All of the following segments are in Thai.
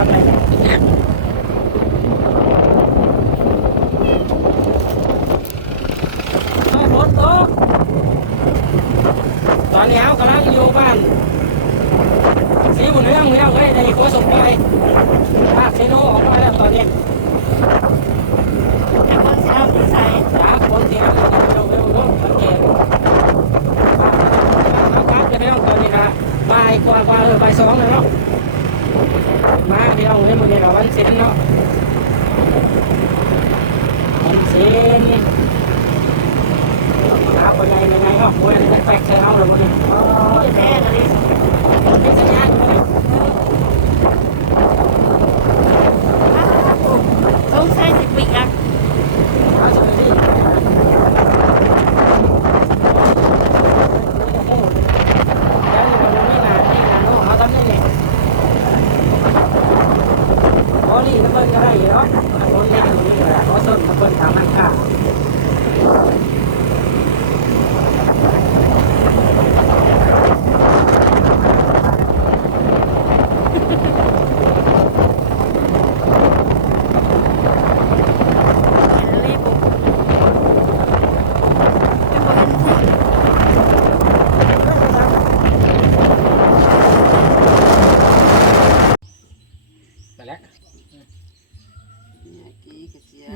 อนนี้เขากำลังอยู่บ้านสีบุญเรื่องเรื่องเฮ้ยในหัวสมไปภาคซีโนออกมาแล้วตอนนี้คนเสียคนใส่สามคนเสียเร็วเร็วเร็วสังเกตอากาศจะไม่ต้องตอนนี้นะบกว่าว่าเออบยสองแล้เนาะ มาพี่น้องเอ้ยมื้อนี้เราวันศิลป์เนาะวันศิลป์หาคนใหญ่ยังไงเนาะคนใหญ่ไปเจอเอาเลยมื้อนี้โอ้ยแท้กันดิเป็นสัญญาณมื้อนี้ต้องใส่สิปิกอัก เอาสวัสดียังอยู่ตรงนี้นะนี่นะโน้เขาทำได้ไงโอ้นี่น้ำเบิ้ลก็ได้เนาะคนนี้อยู่นี่แหละเขาส้นน้ำเบิ้ลตามมันค่ะ เห็นรีบปุ๊บแต่พอเห็นสิ ไปแล้ว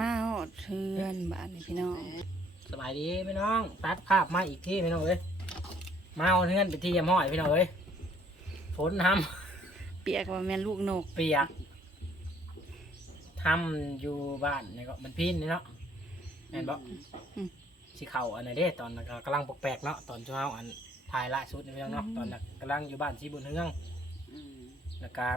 มาหอดเทือนบ้านนี่พี่น้อง สบายดี พี่น้อง ตัดภาพมาอีกที่พี่น้องเอ้ยมาเอาเงื่อนไปที่ยำห้อยพี่น้องเอ้ยฝนทเปียกว่าแม่นลูกนกำเปียกทำอยู่บ้านนี่ก็มันพินนี่เนาะแม่นบอกอืมสิเข่าอันไหนเด้ตอนนั้นก็กำลังปกแปลกเนาะตอนเช้าอันถ่ายล่าสุดนี่พี่น้องเนาะตอนนั้นกำลังอยู่บ้านที่บุญเฮืองแล้วก็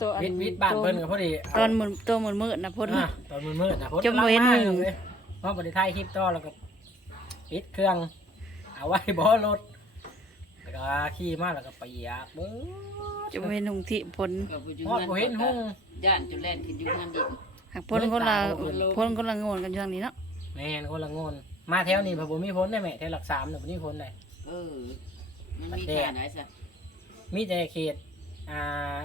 ตัวอันวิทย์วิทย์บ้านเพิ่นก็พอดีตอนมืดตัวมืดมืดๆนะพ่น อะตอนมืดๆนะพ้นจำเว้นกำลังหนึ่มางเลย เพราะบริไทยคลิปต่อแล้วก็ปิดเครื่อง เอาไว้บ่อรถแล้วก็ขี่มาแล้วก็ไปยากเบ้อจะเป็นหนุ่งที่พ่นก็บ่อยู่พอดบ่เห็นหุ้งย่านจุดแล่นขึ้นอยู่งานดินหักพ่นคนละพ่นคนละงวนกันช่วงนี้เนาะแม่นคนละงนมาแถวนี้พอบ่มีพ้นได้แม่แถวหลักสามเนี่ยบ่มีพ้นได้เออ มันมีแค่ไหนซะมีแต่เขตอ่า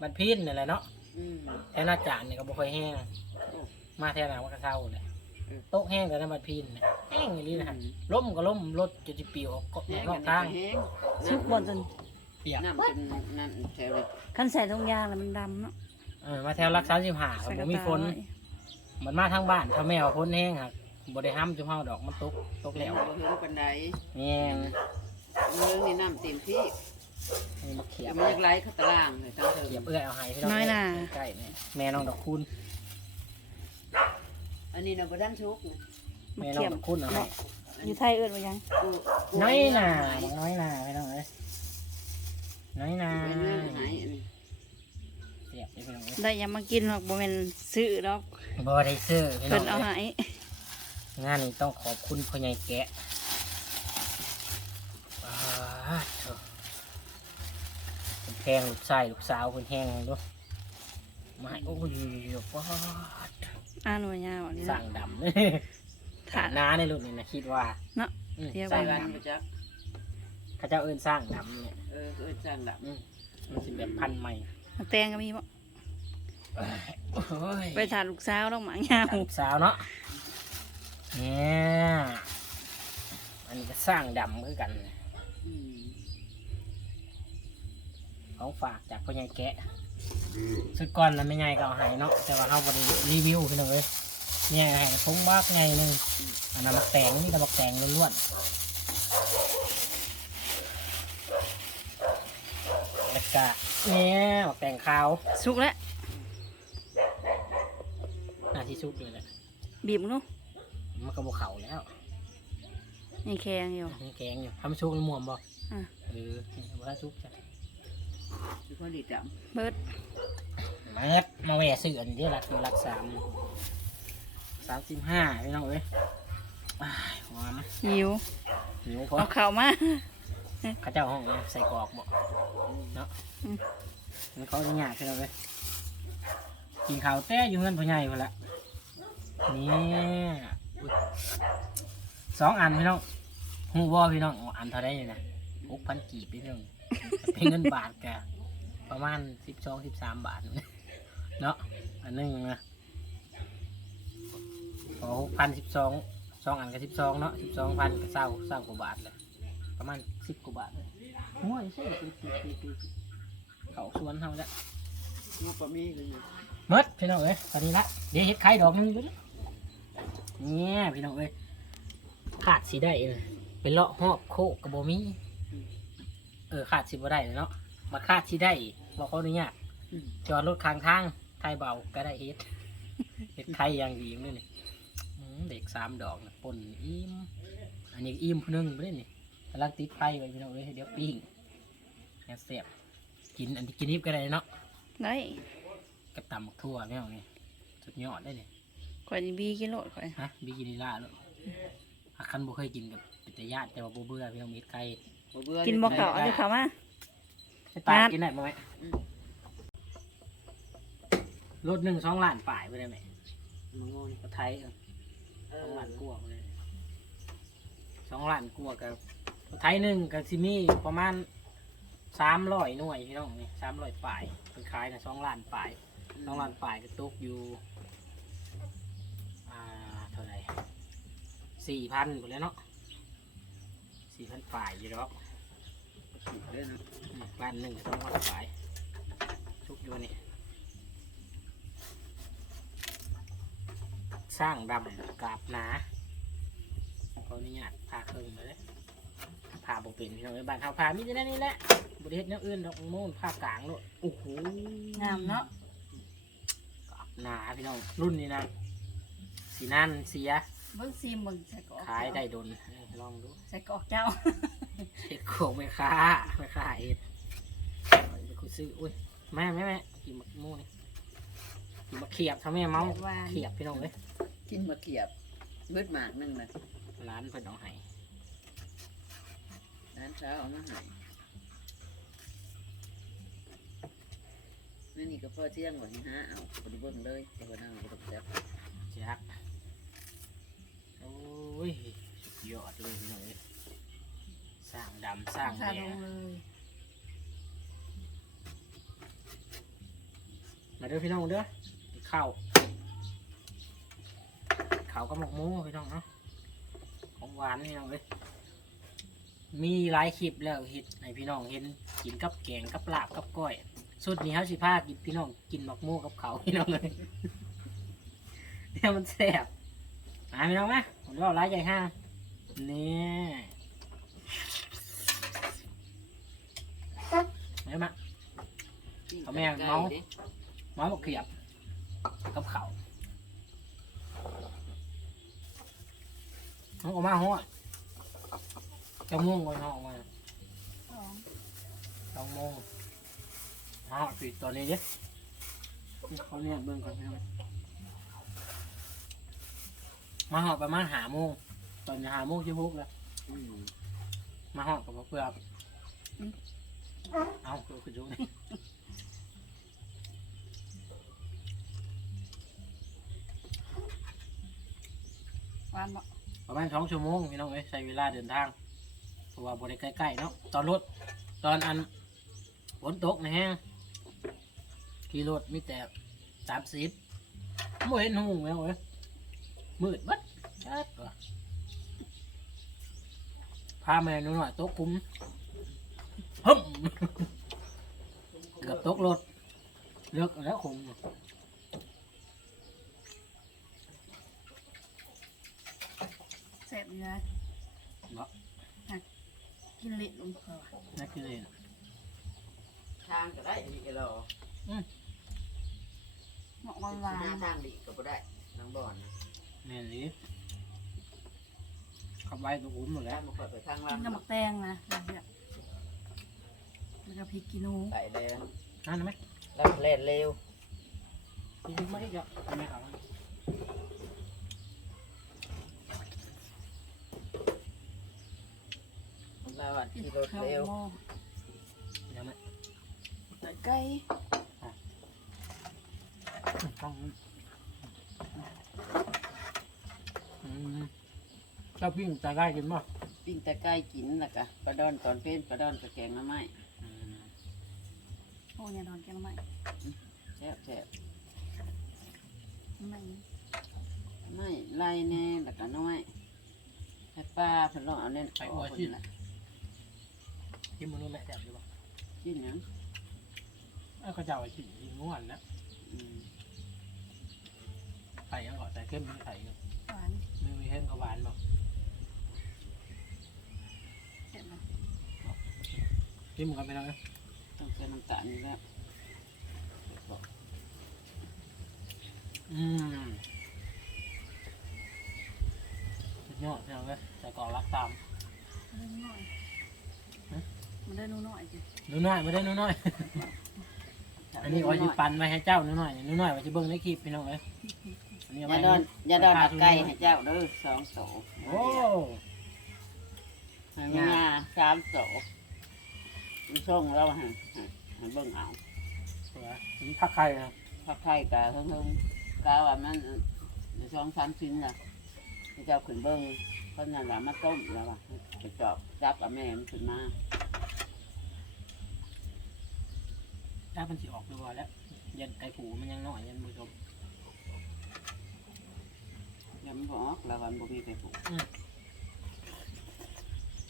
บันพินนี่นแหละเนาะอืม แถวหน้าจานนี่ก็บ่ค่อยแห้งโอ้มาแถวหน้ามันก็เศร้าเลยเออ โต๊ะแห้งแต่น้ำบันพินน่ะแห้งอย่างนี้นะฮะล้มก็ล้มรถจะจิปิวออกเกาะแห้งนกัอนกนี่ทางก็แห้งซุกบนจนเปียกน้ำจนนั่นแถวเลยคันใส่ทงยางแล้วมันดำเนาะเออมาแถวรักสามสิบห้าใส่ผมกระมีตาฝนไว้มันมาทางบ้านถ้าแมวพ้นแห้งครับบ่ได้ห้ำจุ่มเฮาดอกมันตกตกแล้วบ่เห็นปานใดแม่งเมืองนี่น้ำเต็มที่นี่มาเขียแต่บมันยังไหลเข้าตารางเลยตั้งเถิงเขียบเอื้อยเอาให้พี่น้องน้อยน่ะ ใกล้ๆเนี่ยแม่น้องดอกคุณ อันนี้น่ะบ่ทันชุกนะมาแม่น้องเขียมดอกคุณเอาให้อยู่ไทยเอิ้นว่าหยังกูกูน้อยน่ะหายน้อยน่ะพี่น้องเอ้ยน้อยน่ะเป็นเรื่องหายอันนี้เสียบนี่พี่น้องเอ้ยได้หยังมากินหรอกบ่แม่นซื้อดอกบ่ได้ซื้อพี่น้เพิ่อนงเอาเอ้ยให้งานนี้ต้องขอบคุณพ่อใหญ่แกะอ่าโถ่เป็นแพงลูกชายลูกสาวเป็นแห้งดูมาให้โอ้ยว้าด อ่านว่ายาวอันนี้สั่เนาะงดำเลยถาดน้าในรุ่นนี้นะคิดว่าเนาะอืมเรียกใส่ว่าวันบ่จักเขาเจ้าเอิ้นสร้างดำเนี่ยเออเออจังดับอืมมันสิแบบพันธุ์ใหม่มาแตงก็มีบ่โอ้ยไปถาดลูกสาวต้องหมายาวลูกสาวเนาะเนี่ยอันนี้ก็สร้างดำคือกันอืมของฝากจากพ่อใหญ่แกะ สุดก่อนนะไม่ใหญ่ก็เอาให้เนาะแต่ว่าเขาบริรีวิวพี่น้องเอ้ยเนี่ยให้ทงบักไงหนึ่งอันนั้นมักแตงนี่ก็มักแตงล้วนๆแล้วก็เนี่ยมักแตงขาวสุกแล้วหน้าที่ซุปเลยแหละบีบมึงเนาะมันก็บวเขาแล้วนี่แข็งอยู่นี่แกงอยู่ทำซุปมันม่วมบ่อะหรือว่าซุปจ้ะ คือพอดีจับเบิดเม็ดมาแหวะซื้ออันที่รักคือรักสามสามสิบห้าพี่น้องเอ้ยอ้ายหอมหิวหิวพอเอาเข้าวมาเข้าเจ้าห้องเอาใส่กรอกบ่เนาะอืมมันเขาจะหยาบพี่น้องเอ้ยกินข้าวแต่อยู่เงินพ่อใหญ่พอละนี่อุ๊ยสองอันพี่น้องหูวอพี่น้องอ๋ออันเท่าไรเลยนะหกพันกีบพี่น้อง เป็นเงินบาทแกประมาณสิบสองสิบสามบาท เนาะอันหนึงนะพอหกพันสิบสองสองอันกับสิบสองเนาะสิบสองพันกับเศร้าเศร้ากว่าบาทเลยประมาณสิบกว่าบาทเลยโอ้ยใช่เป็นปีปีปีเขาสวนเฮาแล้วงบประมีเลยอยู่หมดพี่น้องเอ้ยตอนนี้ละเดี๋ยวเฮ็ดไข่ดอกหนึงอยู่ดิเนี่ยพี่น้องเอ้ยขาดสีได้เลยเป็นเลาะหอบโคกกระโบมี เออขาดสีบ่ได้เลยเนาะมาขาดสีได้บอกเขาเนี่ยากจอดรถข้างทางไทยเบาก็ได้เฮ็ด เฮ็ดไข่อย่างดีเลยนี่อืมเด็กสามดอกนะปนอิ่มอันนี้อิ่มผู้หนึงไปเลยนี่กำลังติดไฟไว้พี่น้องเอ้ยเดี๋ยวปิ้งแซ่บเสียบกินอันที่กินนิบก็ได้เนาะได้กับตำบักทั่วแนวนี้สุดยอดได้เนี่ยข่อยนี่บีกินโลดข่อย ฮะบิกินีล่าเลยหากคันบ่เคยกินกับเป็นแต่ญาติแต่ว่าบ่เบื่อพี่น้องมีไก่บ่เบื่อ กินบ่เขาเอาเดี๋ยวเขามา ไปตายครับกินได้บ่ไหมรถหนึ่งสองล้านป่ายไปได้ไหมมึงโง่นี่ก็ไทยเออเอสองอล้านกว่าไปเลยสองล้านกว่ากับไทยหนึ่งกับซิมี่ประมาณสามร้อยหน่วยพี่น้องนี่สามร้อยป่ายเป็นขายนะสองล้านป่ายน้องลานป่ายก็ตกอยู่อ่าเท่าไหร่สี่พันหมดแล้วเนาะสี่พันป่ายอยู่แล้ว ถูกเลยนะอืมล้านหนึ่งก็ต้องวัดป่ายทุกอยู่นี่สร้างดำกาบหนาขออนุญาตพาเครื่องมาเลยพาบุเป็นพี่น้องในบ้านเฮาพามีแต่นั่นนี่แหละบริเวณแนวอื่นดอกโม่นภาคกลางโน่นโอ้โหงามเนาะหนาพี่น้องรุ่นนี้นะสีนั่นเสียเบิ่งซิมเบิ่งใส่กรอกขายได้ดนเออลองดูใส่กรอกเจ้าเห็ดโขกไม่ค้าไม่ค้าเห็ดไปคุยซื้ออุ้ยแม่แม่แม่กินมะม่วงนี่กินมะเขียบทำแม่เมาหวานเขียบพี่น้องเลยกินมาเขียบเบิดหมากหนึงเลยร้านเพิ่นเอาให้ร้านเช้าเอามาให้นั่นนี่ก็พ่อเที่ยงกว่านี้ฮะเอาบริเบิ่งเลยแต่ว่านั่งบ่ต้องจับจักโอ้ยสุดยอดเลยพี่น้องเลย สร้างดำสร้างขาแดลงงเลยมาเด้อพี่น้องเด้อข้าวข้าวกับหมกหมูพี่น้องเนาะของหวานพี่น้องเลยมีหลายคลิปแล้วเห็ดให้พี่น้องเห็นกินกับแกงกับลาบกับก้อยสุดนี้เขาสิพากินพี่น้องกินหมักโม่กับเขาวพี่น้องเลยเนี่ยมันแซ่บมาพี่น้องนะผมรอไล่ใหญ่ห้างเนี่ยเห็นไหม เอาแม่เมาดิหมา หมกเขียบกับเขาวเอาออกมาหัวจะม่วงก่อนเอาออกมาสองโมงอ้าวปิดตอนนี้ดิเขาเนี่ยเบิ่งก่อนพี่น้องมาหอดประมาณหาโมงตอนนี้หาโมงชิบุกแล้วอืมมาหอดกับเพื่อน เอาคือคือจุ๊หวานบ่ประมาณสองชั่วโมงพี่น้องเอ้ยใช้เวลาเดินทางเพราะว่าบริใกล้ๆเนาะตอนรถตอนอันฝนตกนะฮะขี่รถมีแต่สามสิบไม่เห็นหูแล้วเว้ยมืดบัดจัดว่ะพาแม่หนูหน่อยโตกคุ้ม เกือบตกรถเลือกแล้วคงแซ่บอยู่นะเนาะกินเละลงคอนักกิเลนทางก็ได้ดีก็รอเหมาะหวานหวาหน้านทางดีก็บ่ได้ทางบ่อนนะแม่นสิขับไว้ตัวคุ้มหมดแล้แล้ววมาค่อยไปทางกิล่างนกับหมักแตงนะแบบ แล้วก็พริกกินูไก่แดงนั่นไหมแล้วแล่นเร็วจริงๆไม่ได้เยอะไม่เอาแล้วอะกินขี่รถข้าวเร็วหม้อเดี๋ยวไหมไก่ต้องอืมเจ้าปิ้งจะได้กินป่ะปิ้งแต่ไก่กินแล้วก็ปลาดอนตอนเป็นปลาดอนกับแกงหน้ำไม้อืมโอ้ยนอนแกงใหม่แซ่บแซ่บไม่ไม่ไล่แน่แล้วก็น้อยให้ป้าเพิ่นลองเอาเน่นไปอออวกชิเพิ่นละกินมันรู้แม่แซ่บอยู่ป่ะกินหยังเอ้าก็จะเอาไปกินกินง่วนนะอืมไข่ยังก่อนแต่เข้มมีไข่อยู่หวานไม่มีเข้มกับหวานบ่เสร็จแล้วกินมันกันไปแล้วนะ ต้องใส่น้ำตาลนี่แล้วอืมสุดยอดพี่น้องเว้ยแต่ก่อนรักตามมันได้หน่อยมันได้นูหน่อยจิหนูน้อยไม่ได้หนูน้อย อันนี้ว่าจะปั่นไว้ให้เจ้าหนูน้อยหนูน้อยว่าจะเบิ่งในคลิปพี่น้องเอ้ยอันนี้อเอาย่าไว้ดอนอย่าดอนผักไก่ให้เจ้าเด้อสองโตโอ้ให้แม่ย่าสามโตมัน ส่งเราให้ให้ให้เบิ่งเอาสวยอันนี้ผักไข่นะผักไทยกะเพิ่งๆกะว่ามันสองสามชิ้นล่ะให้เจ้าขึ้นเบิ่งเพราะนั่นล่ะมาต้มแล้วว่ะไปจอบจับกับแม่มันขึ้นมาถ้ามันสิออกตัวแล้ว ยันไก่ผูมันยังน้อยยันผู้ชมยังบ่ออกแล้ววันบ่มีไปปลูก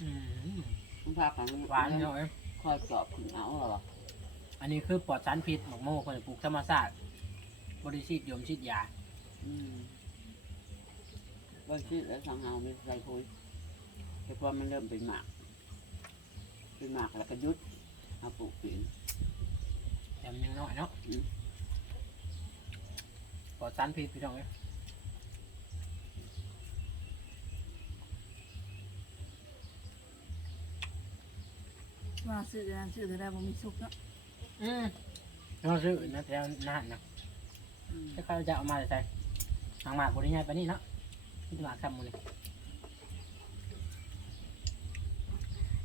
อืมมันพากันหวานพี่น้องเอ้ย คอยจอบขึ้นเอาเหรออันนี้คือปลอดสารพิษหมกโม่คนปลูกธรรมชาติบริสิทธิ์ยมชิดยาอืมบ่คิดแล้วสังเอาไม่ใส่ปุ๋ยแต่พอมันเริ่มเป็นหมากเป็นหมากแล้วก็หยุดเอาปลูกปีนแต่มันยังน้อยเนาะอืม ปลอดสารพิษพี่น้องเอ้ย ว่าซื้อนั้นซื้อได้บ่มีสุกเนาะอืมเราซื้อนะแต่นานนะอืมถ้าเขาจะเอามาใส่ทางหมากบริญญาไปนี่เนาะที่หมากทำมือนี่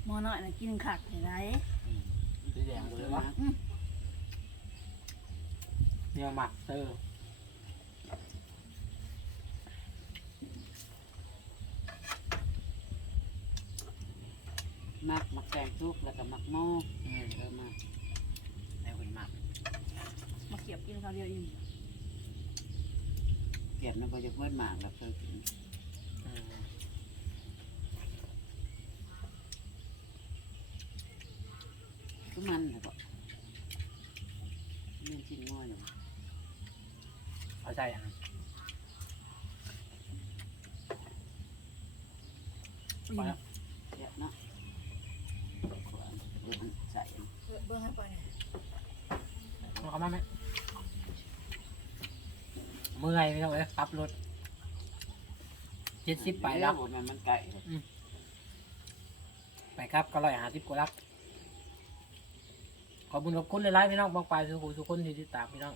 หมอน้อยน่ะกินขักให้ได้สีแดงเลยวะเนี่ยหมักเตอร์ มักหมักแกงทุกแล้วก็หมักหม้ออืมเริ่มมาแล้วคนหมักมาเขียบกินข้าวเดียวอิ่มเกลียดมันก็จะเพิ่นหมากแล้วเคยกินอืมก็มันแล้วก็มันชิ้นง่อยอยู่เอาใส่อัน อิ่ม พอแล้ว เกลียดเนาะเดี๋ยวมันใส่ เบิ่งให้ไปเนี่ยเอาเข้ามาไหมเมื่อยไม่ต้องเลยขับรถเจ็ดสิบไปแล้วเดี๋ยมันมันไก่ไปครับก็ร้อยหาสิบกว่าลักขอบคุณขอบคุณในไลฟ์พี่น้องบอกไปสุขุสุขคนที่ติดตามพี่น้อง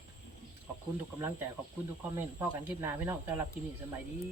ขอบคุณทุกกำลังใจขอบคุณทุกคอมเมนต์พ่อกันคลิปหน้าพี่น้องต้อนรับคลิปนี้สมัยดี